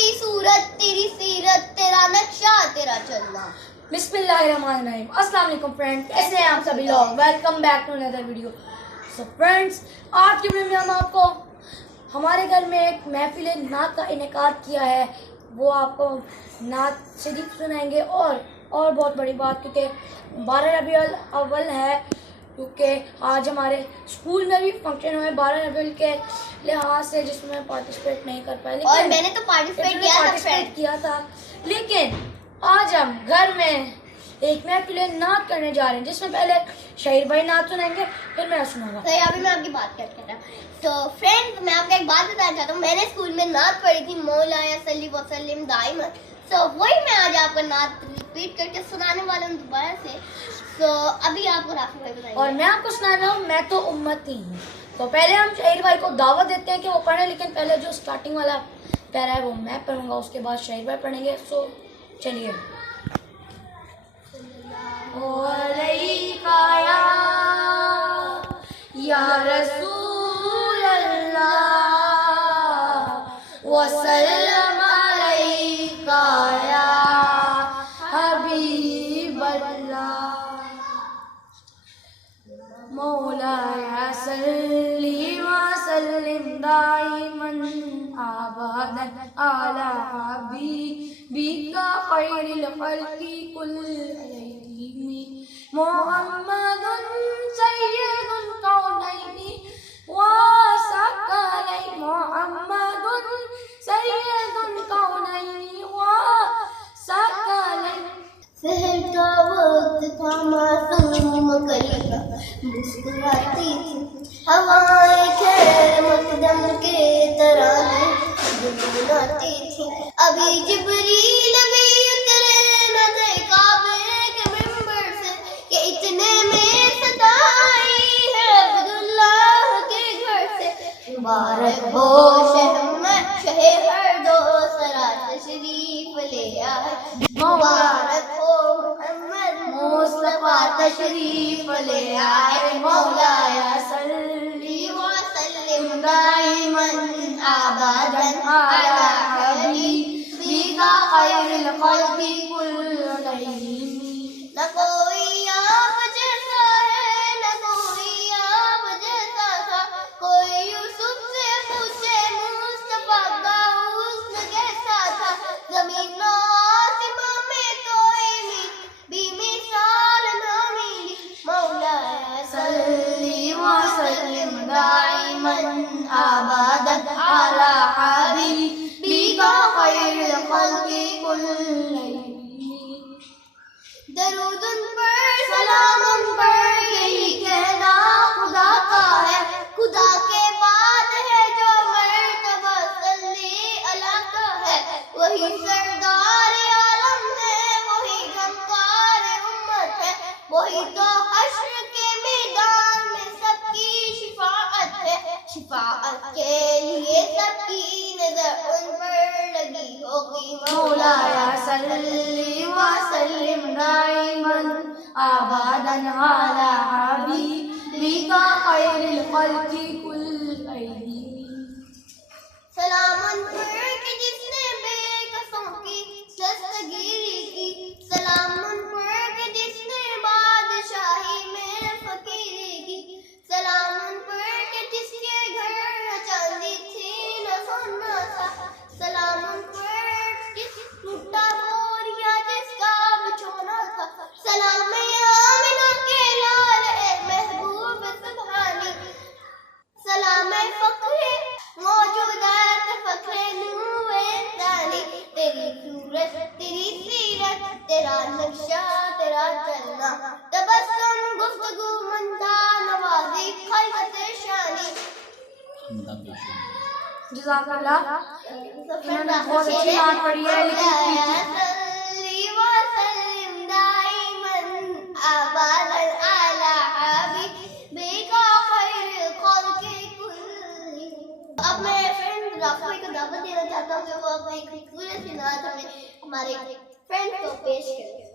तेरी सूरत तेरी सीरत तेरा नक्शा तेरा चलना। बिस्मिल्लाहिर्रहमानिर्रहीम। अस्सलाम वालेकुम फ्रेंड्स, कैसे हैं आप सभी लोग? Welcome back to another video. So friends, आज की वीडियो में हम आपको हमारे घर में एक महफिल नात का इनेकाद किया है, वो आपको नात शरीफ सुनाएंगे। और बहुत बड़ी बात, क्योंकि 12 रबीउल अव्वल है, क्योंकि आज हमारे स्कूल में भी फंक्शन हुए 12 रबीउल के लिहाज से, जिसमें पार्टिसिपेट नहीं कर पाए। और मैंने तो पार्टिसिपेट किया था, लेकिन आज हम घर में एक महफिल नात करने जा रहे हैं, जिसमें पहले शहीर भाई नात सुनाएंगे, फिर मैं सुनाऊंगा। तो अभी मैं आपकी बात करता हूँ। तो फ्रेंड्स, मैं आपको एक बात बताना चाहता हूँ। मैंने स्कूल में नात पढ़ी थी, मौलाया सल्ली व सल्लिम दाइमन। तो वही मैं आज आपको नात रिपीट करके सुनाने वाला हूँ दोबारा से। तो अभी आपको राफी भाई बताएंगे और मैं आपको सुना रहा हूँ, मैं तो उम्मती हूँ। तो पहले हम शहीर भाई को दावत देते हैं कि वो पढ़ें, लेकिन पहले जो स्टार्टिंग वाला पैरा है वो मैं पढ़ूंगा, उसके बाद शहीर भाई पढ़ेंगे। सो चलिए। या रसूल अल्लाह वसल्लम अलैका या हबीब अल्लाह मौलाया सल्ली व सल्लिम दाइमन अबदन अला हबीबिका खैरिल खल्क़ि कुल्लिहिम मुहम्मदुन सय्यदुल कौनैनि व सकलैनि मुहम्मदुन सय्यदुल कौनैनि व सकलैनि। सहर का वक्त था, मासूम कलीका मुस्कुराती थी, हवाएं खैर मकदम के तराने गुनगुनाती थी। अभी जिब्रील भी उतरे न थे काबे के मिंबर से कि इतने में सदा आई है अब्दुल्लाह के घर से। मुबारक हो शहे हर दो सरा तशरीफ ले आए, मुबारक हो मुहम्मद मुस्तफा तशरीफ ले आए। मौलाया सल्ली व सल्लिम दाइमन अबदन अला हबीबिका खैरिल खल्क़ि कुल्लिहिम। न कोई आप जैसा है, न कोई आप जैसा था, कोई यूसुफ से पूछे मुस्तफा का हुस्न कैसा था। ज़मीन आसमां में कोई भी मिसाल ना मिली, मौलाया सल्ली व सल्लिम दाइमन अबदन अला हबीबिका खैरिल खल्क़ि कुल्लिहिम। दरूद उन पर सलाम उन पर, यही कहना खुदा का है। खुदा के बाद है जो मर्तबा सल्ली अला का है, वही सरदार आलम है, वही गमखार उम्मत है, वही तो हश्र के मैदान में सबकी शिफाअत है। शिफाअत के लिए सबकी नजर उन पर लगी होगी। मौलाया सल्ली व सल्लिम दाइमन अबदन अला हबीबिका खैरिल खल्क़ि कुल्लिहिम। सलाम उन पर कि जिसने बेकसों की दस्तगीरी की, सलाम उन पर कि जिसने बादशाही में फकीरी की, सलाम उन पर कि जिसके घर चांदी थी न सोना था, सलाम उन पर जिस टूटा बोरिया जिसका बिछोना था। सलाम आमिना के लाल ए महबूब सुभानी, सलाम फख्रे मौजूदात फख्रे नूरे इंसानी। तेरी सूरत तेरी सीरत तेरा नक्शा तेरा चलना, तबस्सुम गुफ्तगू मंदा नवाज़ी खलकत शानी। जज़ाकल्लाह। इन्होंने बहुत अच्छी नात पढ़ी है, लेकिन सल्ली व सल्लिम दाइमन अबदन अला हबीबिका खैरिल खल्क़ि कुल्लिहिम। अब मैं फ्रेंड राफी को दावत देना चाहता हूँ कि वो अपनी खूबसूरत सी नात हमारे फ्रेंड्स को पेश करें।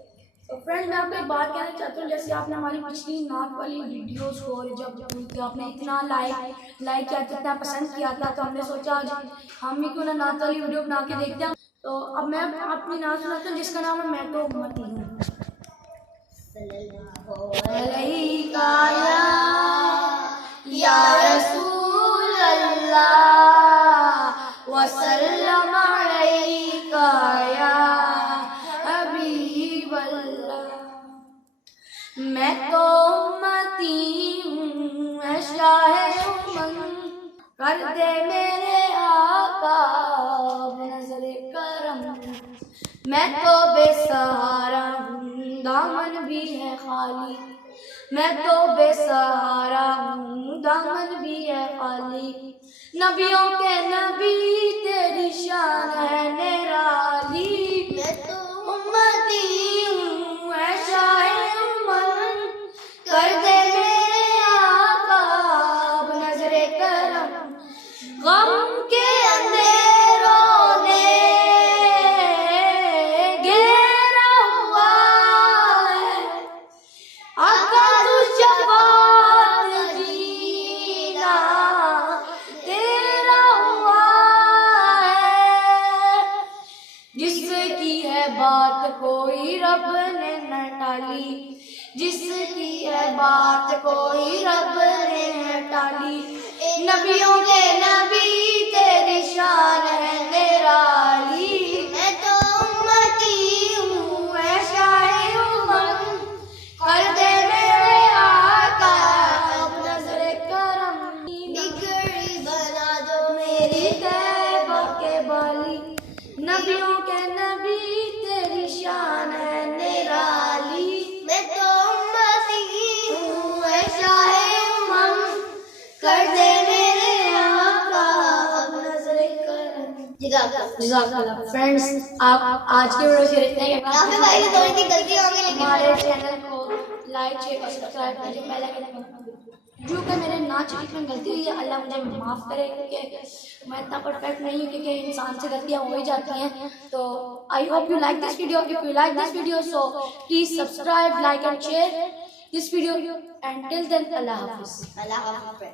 तो फ्रेंड्स, मैं आपको एक बात कहना चाहता हूँ। जैसे आपने हमारी पिछली नात वाली वीडियोस को जब आपने इतना लाइक किया, इतना पसंद किया था, तो हमने सोचा आज हम भी क्यों ना नात वाली वीडियो बना के देखते हैं। تو اب میں اپنی نام سناتا ہوں جس کا نام ہے میں تو امتی ہوں. علیکہ یا رسول اللہ وسلم علیکہ یا حبیب اللہ. میں تو امتی ہوں اے شاہ امت کر دے میرے آقا بنظر کرم. میں تو بے سہارا ہوں دامن بھی ہے خالی. میں تو بے سہارا ہوں دامن بھی ہے خالی. نبیوں کے نبی تیری شان ہے نرالی. میں تو امتی ہوں اے شاہ امت کر دے میرے آقا بنظر کرم. غم کے اندھیروں نے گھیرا ہوا ہے آقا تو شفاعت جینا تیرا ہوا ہے. جس کی ہے بات کوئی رب نے نہ ٹالی. جس کی ہے بات کوئی رب نے نہ ٹالی. نبیوں کے نبی تیری شان ہے نرالی. میں تو امتی ہوں اے شاہ امت کر دے میرے آقا نظر کرم. بگڑی بنا دو میری میری طیبہ کے بالی. نبیوں کے نبی تیری شان ہے نرالی. میں تو امتی ہوں اے شاہ امت کر دے میرے آقا اب نظر کرم. جزاک اللہ. فرینڈس آپ آج کی ویڈیو سے اتنا ہی. کافی بھائی سے تھوڑی سی غلطی ہوں گی لیکن ہمارے چینل کو لائک شیئر اور سبسکرائب کیجیے. پہلے جو کہ میرے ناچ میں غلطی ہوئی ہے اللہ مجھے معاف کرے کیونکہ میں اتنا پرفیکٹ نہیں ہوں کیونکہ انسان سے غلطیاں ہو ہی جاتی ہیں. تو I hope you like this video. If you like this video so please subscribe like and share this video. Until then, Allah Hafiz. اللہ حافظ.